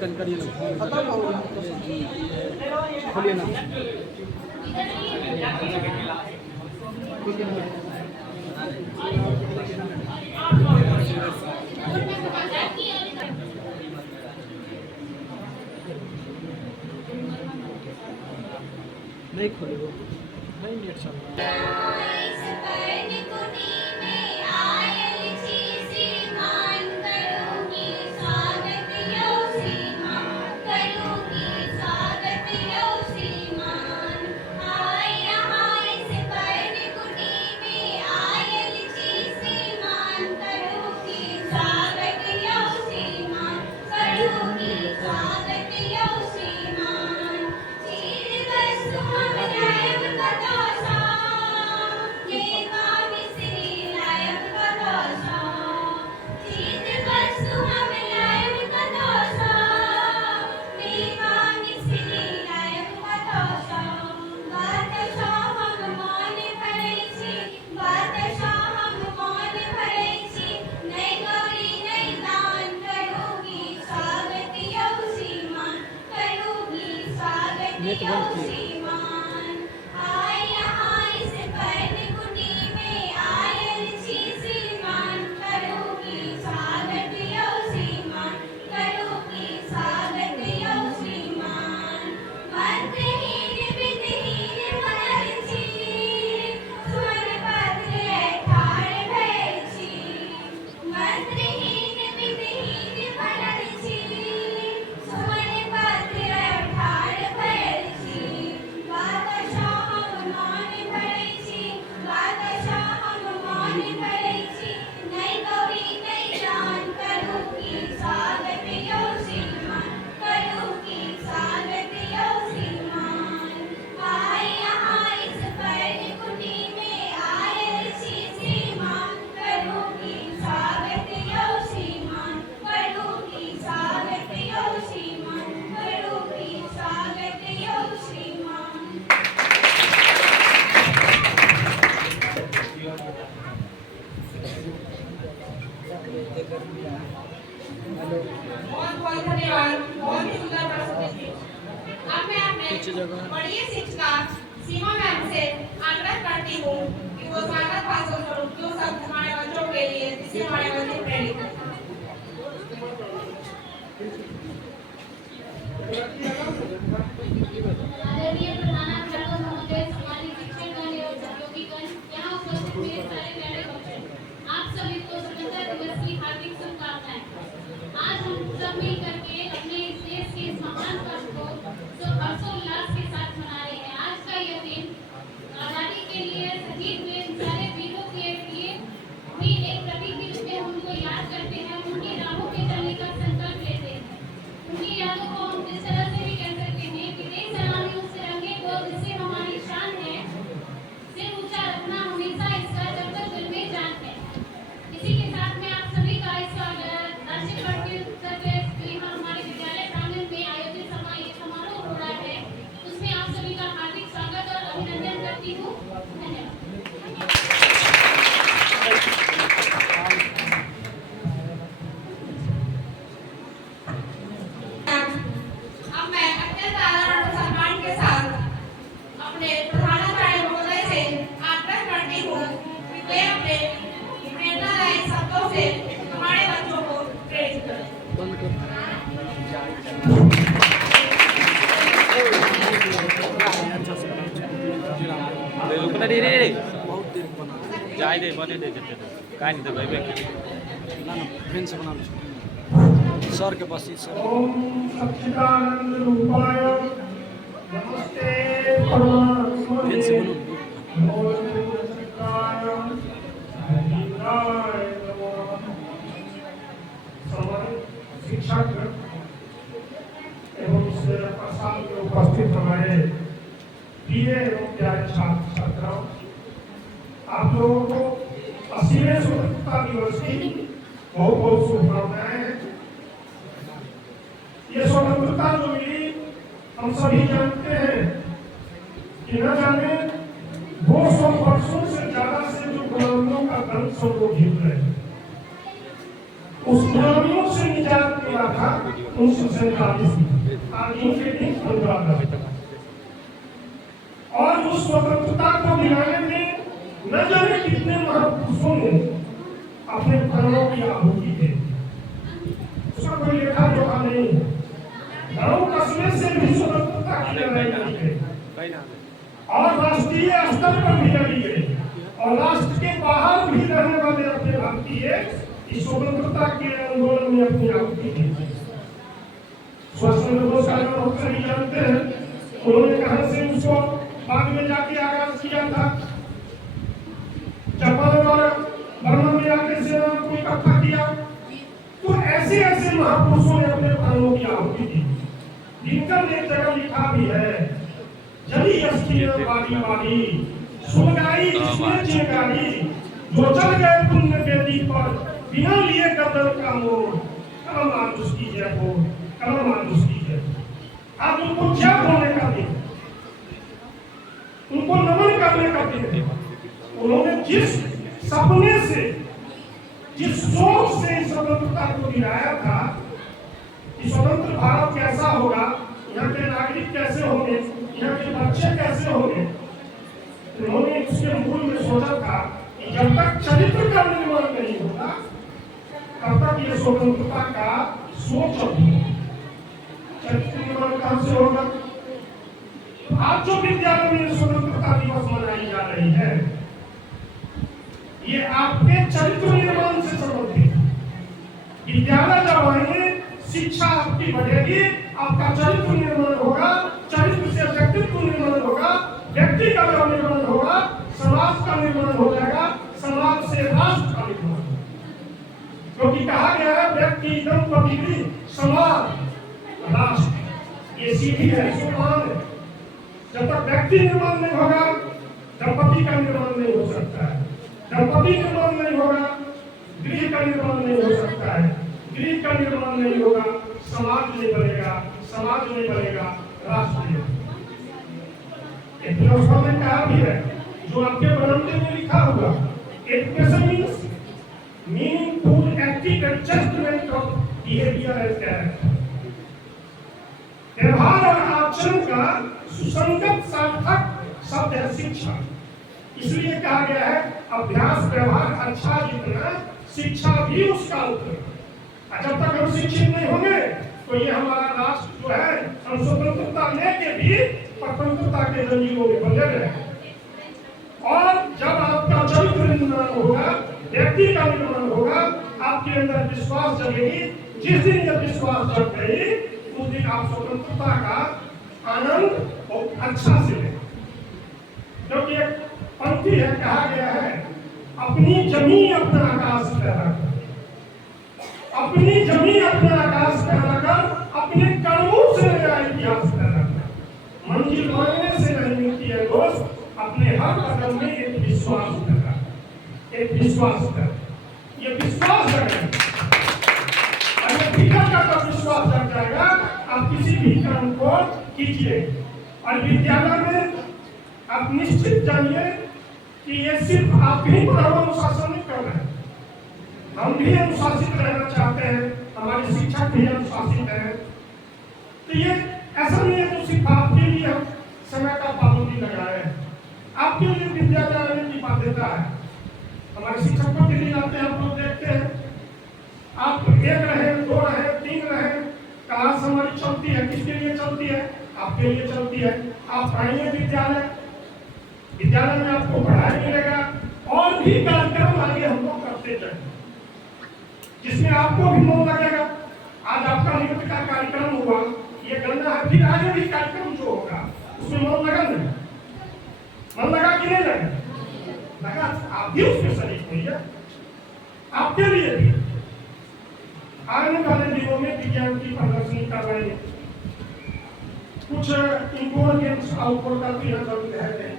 करिए ना, खोलिए ना। नहीं खोले वो, नहीं नेट चल रहा है। नेट बंद किए। बहुत बहुत धन्यवाद, बहुत ही सुंदर प्रस्तुति थी। अब मैं अपने बड़ी शिक्षिका सीमा मैम से आग्रह करती हूँ कि वो स्वागत भाषण स्वरूप जो शब्द हमारे बच्चों के लिए, जिससे हमारे बच्चे प्रेरित हैं। आदरणीय प्रधानाध्यापक महोदय, सम्मानित शिक्षकगण एवं सहयोगीगण, यहाँ उपस्थित मेरे सारे प्यारे बच्चे, आप सभी को स्वतंत्रता दिवस की हार्दिक शुभकामनाएं। आज हम सब मिल करके अपने देश के इस महान पर्व को हर्षोल्लास के साथ मना रहे हैं। आज का यह दिन आजादी के लिए शहीद हुए सारे वीरों के लिए भी एक प्रतीक के रूप में हम उनको याद करते हैं, उनकी राहों पे चलने का संकल्प लेते हैं। उनकी यादों को हम इस तरह से भी कह सकते हैं कि देश सलामी उस तिरंगे को जिससे हमारी शान है, सिर ऊंचा रखना हमेशा इसका जब तक दिल में जान है। इसी के साथ में आप सभी का इस राष्ट्रीय प्रतियोगिता यहाँ हमारे विद्यालय प्रांगण में आयोजित समारोह हो रहा है, उसमें आप सभी का हार्दिक स्वागत और अभिनंदन करती हूँ। धन्यवाद। अब मैं अत्यंत आदर और सम्मान के साथ अपने प्रधानाचार्य महोदय से आग्रह करती हूँ कि वे अपने प्रेरणादायक शब्दों से हमारे बच्चों को प्रेरित करें। बंद कर। रुकना दे रे बहुत देर बना जाए दे बने दे देते काय नहीं दे भाई ना ना फ्रेंड से बना लो सर के पास ही सर। ओम सच्चिदानंद रूपाय नमस्ते परमात्मने फ्रेंड से बनो। ओम सच्चिदाय हरिराय नमः। सम्मानित शिक्षक एवं इस प्रसाद में उपस्थित हमारे प्रिय एवं प्यारे छात्र छात्राओं, आप लोगों को 80वें स्वतंत्रता दिवस की बहुत बहुत शुभकामनाएं हैं। ये स्वतंत्रता जो मिली हम सभी जानते हैं कि न जाने 200 वर्षों से ज्यादा से जो गुलामियों का दंड सब लोग झेल रहे हैं, उस गुलामियों से निजात मिला था 1947 आज उनके दिन 15 अगस्त। और उस स्वतंत्रता को दिलाने में न जाने कितने महापुरुषों ने अपने प्राणों की आहुति दी। उसका कोई लेखा जोखा नहीं है। गांव कस्बे से भी स्वतंत्रता की लड़ाई लड़ी गई और राष्ट्रीय स्तर पर भी लड़ी गई और राष्ट्र के बाहर भी रहने वाले अपने भारतीय इस स्वतंत्रता के आंदोलन में अपनी आहुति दी। सुभाष चंद्र बोस का नाम हम सभी जानते हैं। उन्होंने कहां से उसको बाद में जाके आगाज किया था, जापान और बर्मा में आके सेना को इकट्ठा किया। तो ऐसे ऐसे महापुरुषों ने अपने प्राणों की आहुति दी। लिंकन ने एक जगह लिखा भी है, जली अस्थिर वाली वाली सुलगाई इसमें चिंगारी, जो चल गए पुण्य वेदी पर बिना लिए गर्दन का मोड़, कलम मानुष की जय हो, कलम मानुष की जय। आज उनको क्या बोलने का दिन, उनको नमन करने का दिन। उन्होंने जिस सपने से, जिस सोच से इस स्वतंत्रता को दिलाया था कि स्वतंत्र भारत कैसा होगा, यहाँ के नागरिक कैसे होंगे, यहाँ के बच्चे कैसे होंगे, उन्होंने उसके मूल में सोचा था कि जब तक चरित्र का निर्माण नहीं होगा तब तक ये स्वतंत्रता का सोच होगी। चरित्र निर्माण कहां से होगा? आज जो विद्यालय में स्वतंत्रता दिवस मनाई जा रही है, ये आपके चरित्र निर्माण से संबंधित है। विद्यालय जब आएंगे, शिक्षा आपकी बढ़ेगी, आपका चरित्र निर्माण होगा, चरित्र से व्यक्तित्व निर्माण होगा, व्यक्ति का जब निर्माण होगा, समाज का निर्माण हो जाएगा, समाज से राष्ट्र का निर्माण। क्योंकि कहा गया है व्यक्ति इदम पवित्री समाज राष्ट्र, ये सीधी है, समान है। जब तक व्यक्ति निर्माण नहीं होगा, दंपति का निर्माण नहीं हो सकता है। दंपति निर्माण नहीं होगा, गृह का निर्माण नहीं हो सकता है। गृह का निर्माण नहीं होगा, समाज नहीं बनेगा, समाज नहीं बनेगा, राष्ट्र नहीं बनेगा। एक फिलोसोफर ने कहा भी है, जो आपके बरामदे में लिखा होगा, education means meaningful active adjustment of behaviour and character. व्यवहार और आचरण का सुसंगत सार्थक शब्द है शिक्षा। इसलिए कहा गया है अभ्यास व्यवहार अच्छा जितना शिक्षा भी उसका उत्तर। जब तक हम शिक्षित नहीं होंगे तो ये हमारा राष्ट्र जो है, हम स्वतंत्रता लेके भी स्वतंत्रता के जंजीरों में बंधे रहे। और जब आपका चरित्र निर्माण होगा, व्यक्ति का निर्माण होगा, आपके अंदर विश्वास जगेगी। जिस दिन यह विश्वास जग गई, उस दिन आप स्वतंत्रता का आनंद और अच्छा से लें। क्योंकि एक पंक्ति है, कहा गया है, अपनी जमीन अपना आकाश पैदा कर, अपनी जमीन अपना आकाश पैदा कर, अपने कर्मों से नया इतिहास पैदा कर। मंजिल मांगने से नहीं मिलती है दोस्त, अपने हर कदम में एक विश्वास पैदा, एक विश्वास पैदा, ये विश्वास जगेगा। अगर भीतर का विश्वास जग जाएगा, आप किसी भी काम को कीजिए। और विद्यालय में आप निश्चित जानिए कि ये सिर्फ आप ही पर हम अनुशासन नहीं कर रहे हैं, हम भी अनुशासित रहना चाहते हैं, हमारे शिक्षक भी अनुशासित हैं। तो ये ऐसा नहीं है तो सिर्फ आपके लिए हम समय का पाबंदी लगाए हैं, आपके लिए विद्यालय आने की बाध्यता है। हमारे शिक्षकों के लिए आते हैं, आप लोग देखते हैं, आप एक रहे, दो रहे, तीन रहे, क्लास हमारी चलती है, किसके लिए चलती है? आपके लिए चलती है। आप आइए विद्यालय, विद्यालय में आपको पढ़ाई मिलेगा और भी कार्यक्रम आगे हम लोग करते जाएंगे, जिसमें आपको भी मन लगेगा। आज आपका नृत्य का कार्यक्रम हुआ, ये गंदा है, फिर आगे भी कार्यक्रम जो होगा उसमें मन लगा नहीं, मन लगा कि नहीं लगा? लगा। आप भी उसमें शरीक होइए, आपके लिए भी। आने वाले दिनों में विज्ञान की प्रदर्शनी करवाएंगे, कुछ इंडोर गेम्स आउटडोर का भी यहाँ जरूर है नहीं,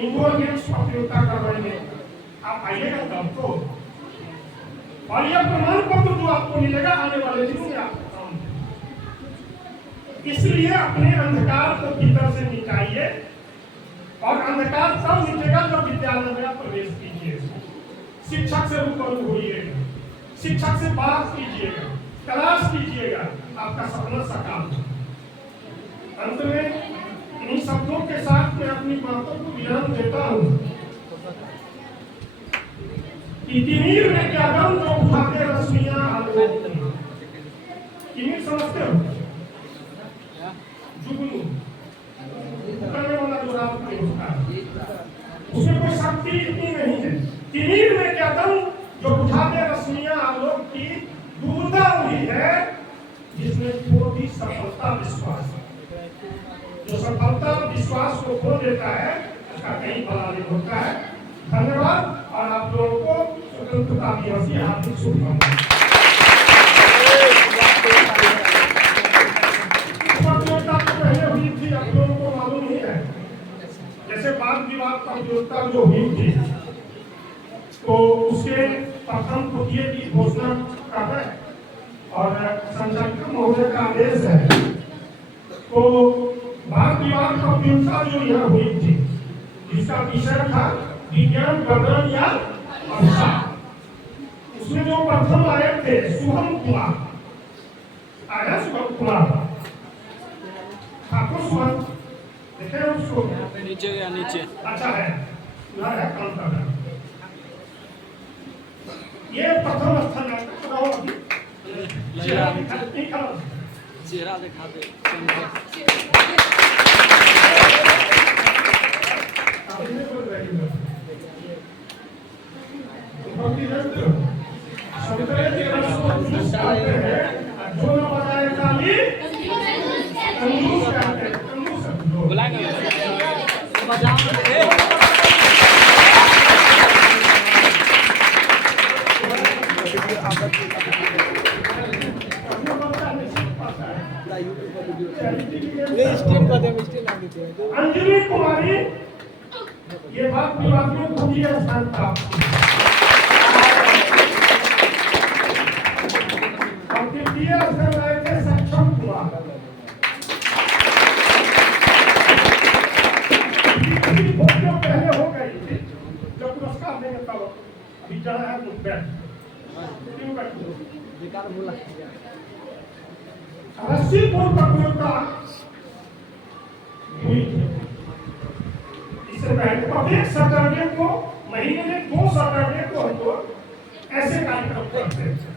इंडोर गेम्स प्रतियोगिता करवाएंगे। आप आइएगा तब तो, और यह प्रमाण पत्र जो आपको मिलेगा आने वाले दिनों में आपको काम देगा। इसलिए अपने अंधकार को भीतर से मिटाइए, और अंधकार तब मिटेगा जब विद्यालय में आप प्रवेश कीजिएगा, शिक्षक से रूबरू होइएगा, शिक्षक से बात कीजिएगा, तलाश कीजिएगा आपका सपना साकार हो। अंत में इन शब्दों के साथ मैं अपनी बातों को विराम देता हूँ कि तिमिर में क्या गम जो उठाते रश्मियां आलोक की। तिमिर समझते हो? जुगनू करने वाला जो रात में होता है, उसमें कोई शक्ति इतनी नहीं है। तिमिर में क्या गम जो उठाते रश्मियां आलोक की, दूरदा हुई है जिसमें खो दी सफलता विश्वास। जो सफलता विश्वास को खो देता है उसका कहीं भला नहीं होता है। धन्यवाद और आप लोगों को स्वतंत्रता दिवस की हार्दिक शुभकामनाएं। प्रतियोगिता तो पहले हुई थी, आप लोगों को मालूम ही है। जैसे वाद विवाद प्रतियोगिता जो हुई थी तो उसके प्रथम द्वितीय की घोषणा कर है और संचालक महोदय का आदेश है। तो वाद विवाद प्रतियोगिता जो यह हुई थी जिसका विषय था विज्ञान विज्ञान या अभिशाप, उसमें जो प्रथम आए थे शुभम कुमार आया। शुभम कुमार ठाकुर शुभम देखे उसको नीचे गया नीचे। अच्छा है काम कर रहा है। ये प्रथम स्थान है। चेहरा दिखा दे। अंजलि कुमारी ये बात विवाद में द्वितीय स्थान प्राप्त और तृतीय स्थान आए थे सक्षम कुमार। पहले हो गई थी जब पुरस्कार देंगे तब। अभी जाना है मुद्दे रस्सीपुर प्रतियोगिता हुई थी। इससे पहले प्रत्येक सैटरडे को महीने में 2 सैटरडे को हम लोग ऐसे कार्यक्रम करते हैं।